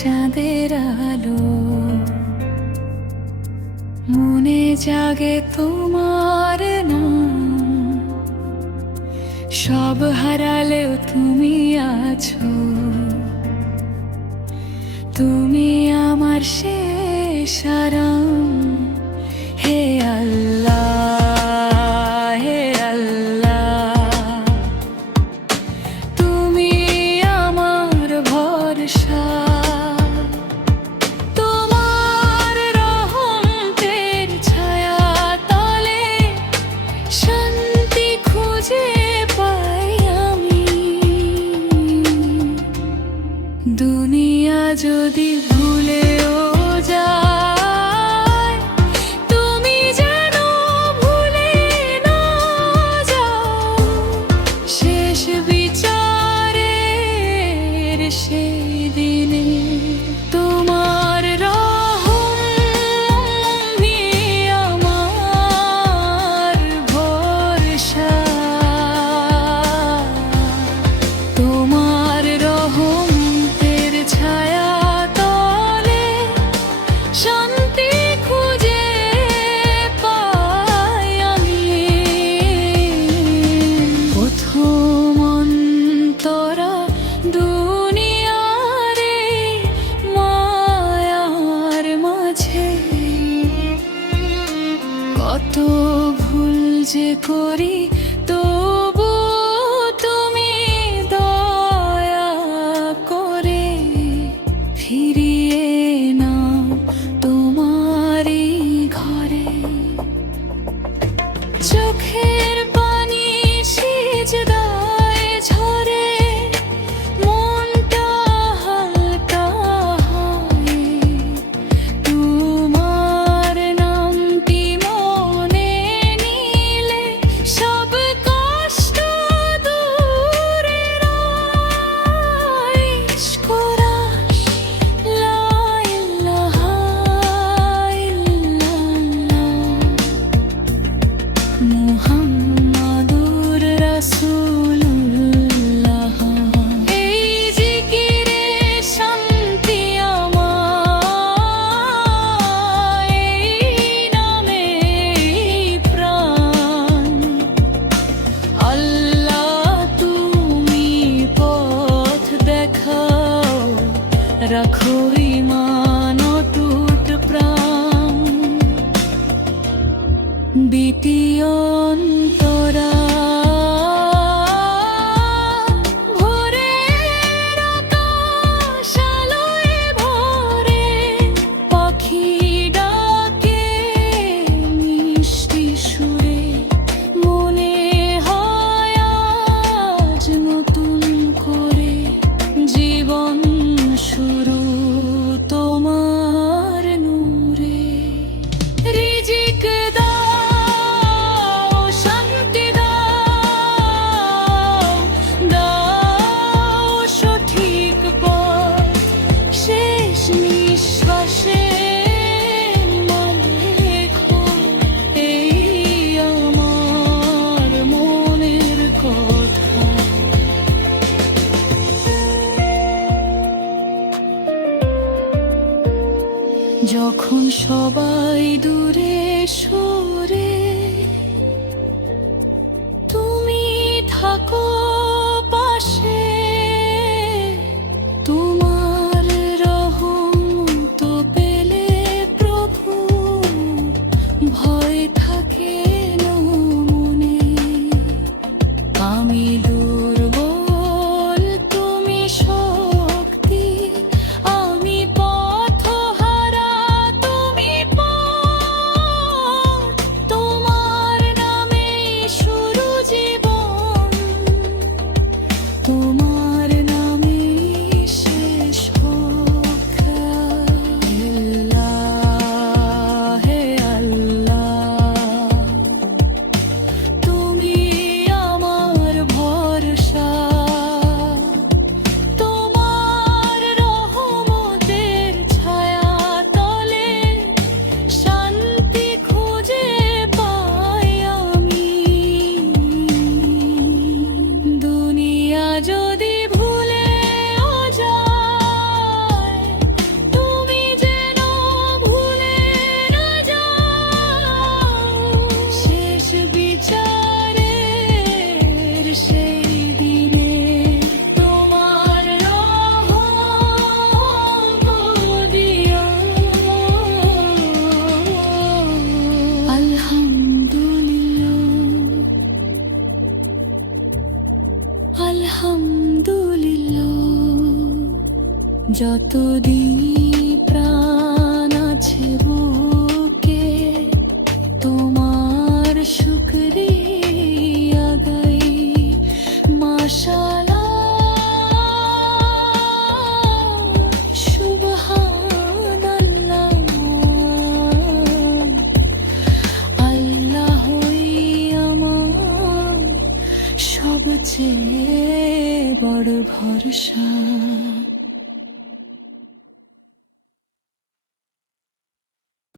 চাঁদের আলো, মনে জাগে তোমার নাম। সব হারালেও তুমি আছো, তুমি আমার শেষ আরাম। হে আল্লাহ, হে আল্লাহ, তুমি আমার ভরসা। তোমার রহমতের ছায়া তলে শান্তি খুঁজে পাই আমি। দুনিয়া যদি ভুলেও যায়, তুমি যেন ভুলে না যাও। শেষ বিচারের সেই দিনে তোমার রহমই আমার ভরসা। তোমার রহমতের ছায়া তলে শান্তি খুঁজে পাই আমি। প্রথম অন্তরা দুনিয়ারে মায়ার মাঝে, কত ভুল যে করি তবু তুমি দয়া করে ফিরিয়ে নাও তোমারই ঘরে। চোখের পানি সিজদায় ঝরে, মনটা হালকা হয়। তোমার নামটি মনে নিলে সব কষ্ট দূরে রয়। ইশকুরাশ লা ইলাহা ইল্লাল্লাহ, মুহাম্মাদুর রাসূলুল্লাহ। এই জিকিরে শান্তি আমার, এই নামে প্রাণ। আল্লাহ তুমি পথ দেখাও, রাখো ঈমান অটুট প্রাণ। দ্বিতীয় অন্তরা ভোরের আকাশ আলোয় ভরে, পাখি ডাকে মিষ্টি সুরে। মনে হয় আজ নতুন করে জীবন শুরু তোমার নূরে। রিজিক দাও, শান্তি দাও, দাও সঠিক পথ। শেষ নিঃশ্বাসে মনে রেখো এই আমার মনের কথা। যখন সবাই দূরে সরে, তুমি থাকো পাশে। তোমার রহমত পেলে প্রভু ভয় থাকে না মনে। আমি দুর্বল, তুমি শক্তি, আমি পথহারা, তুমি যতদিন প্রাণ আছে বুকে তোমার শুকরিয়া গাই মাশাআল্লাহ সুবহানাল্লাহ আল্লাহই আমার সবচেয়ে বড় ভরসা।